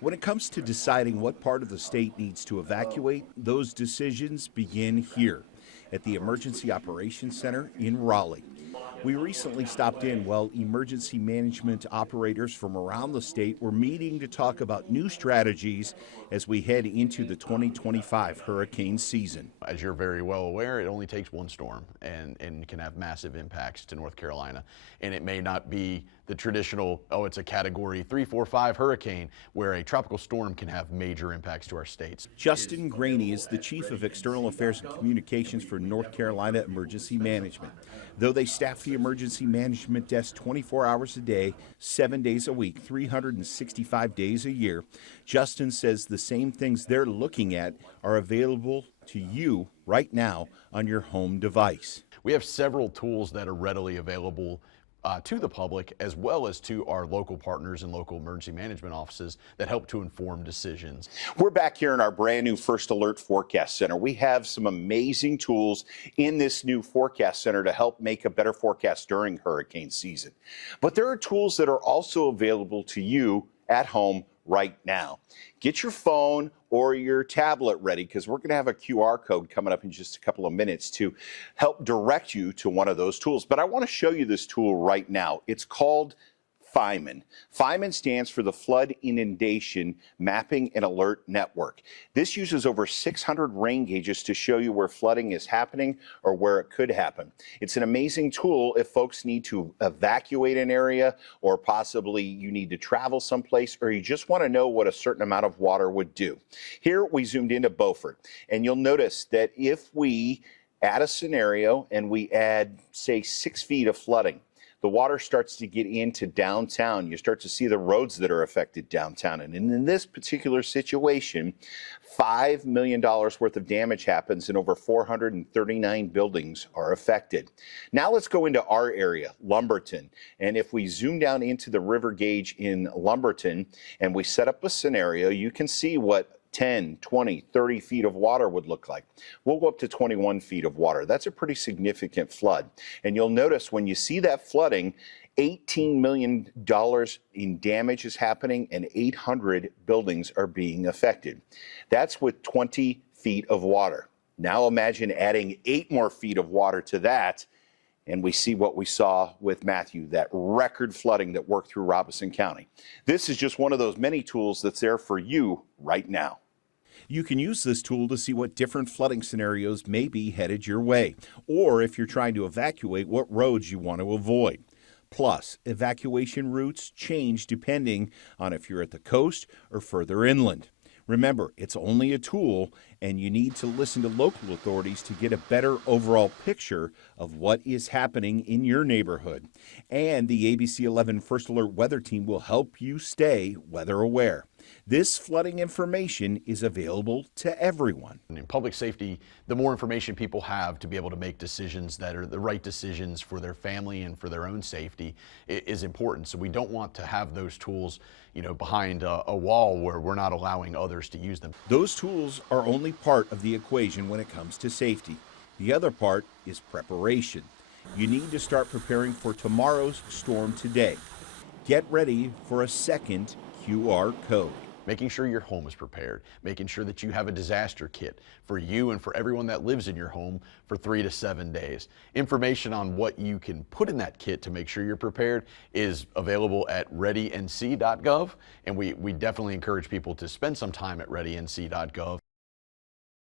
When it comes to deciding what part of the state needs to evacuate, those decisions begin here at the Emergency Operations Center in Raleigh. We recently stopped in while emergency management operators from around the state were meeting to talk about new strategies as we head into the 2025 hurricane season. As you're very well aware, it only takes one storm and can have massive impacts to North Carolina. And it may not be the traditional, oh, it's a category 3, 4, 5 hurricane, where a tropical storm can have major impacts to our states. Justin Graney is the Chief of External Affairs and Communications for North Carolina Emergency Management. Though they staff the emergency management desk 24 hours a day, 7 days a week, 365 days a year, Justin says the same things they're looking at are available to you right now on your home device. We have several tools that are readily available to the public, as well as to our local partners and local emergency management offices that help to inform decisions. We're back here in our brand new First Alert Forecast Center. We have some amazing tools in this new forecast center to help make a better forecast during hurricane season. But there are tools that are also available to you at home right now. Get your phone or your tablet ready, because we're going to have a QR code coming up in just a couple of minutes to help direct you to one of those tools. But I want to show you this tool right now. It's called FIMAN. FIMAN stands for the Flood Inundation Mapping and Alert Network. This uses over 600 rain gauges to show you where flooding is happening or where it could happen. It's an amazing tool if folks need to evacuate an area, or possibly you need to travel someplace, or you just want to know what a certain amount of water would do. Here we zoomed into Beaufort, and you'll notice that if we add a scenario and we add, say, 6 feet of flooding, the water starts to get into downtown. You start to see the roads that are affected downtown. And in this particular situation, $5 million worth of damage happens and over 439 buildings are affected. Now let's go into our area, Lumberton. And if we zoom down into the river gauge in Lumberton and we set up a scenario, you can see what 10, 20, 30 feet of water would look like. We'll go up to 21 feet of water. That's a pretty significant flood. And you'll notice when you see that flooding, $18 million in damage is happening and 800 buildings are being affected. That's with 20 feet of water. Now imagine adding 8 more feet of water to that, and we see what we saw with Matthew, that record flooding that worked through Robeson County. This is just one of those many tools that's there for you right now. You can use this tool to see what different flooding scenarios may be headed your way, or if you're trying to evacuate, what roads you want to avoid. Plus, evacuation routes change depending on if you're at the coast or further inland. Remember, it's only a tool, and you need to listen to local authorities to get a better overall picture of what is happening in your neighborhood. And the ABC 11 First Alert Weather Team will help you stay weather aware. This flooding information is available to everyone. In public safety, the more information people have to be able to make decisions that are the right decisions for their family and for their own safety is important. So we don't want to have those tools, behind a wall where we're not allowing others to use them. Those tools are only part of the equation when it comes to safety. The other part is preparation. You need to start preparing for tomorrow's storm today. Get ready for a second QR code. Making sure your home is prepared, making sure that you have a disaster kit for you and for everyone that lives in your home for 3 to 7 days. Information on what you can put in that kit to make sure you're prepared is available at readync.gov, and we definitely encourage people to spend some time at readync.gov.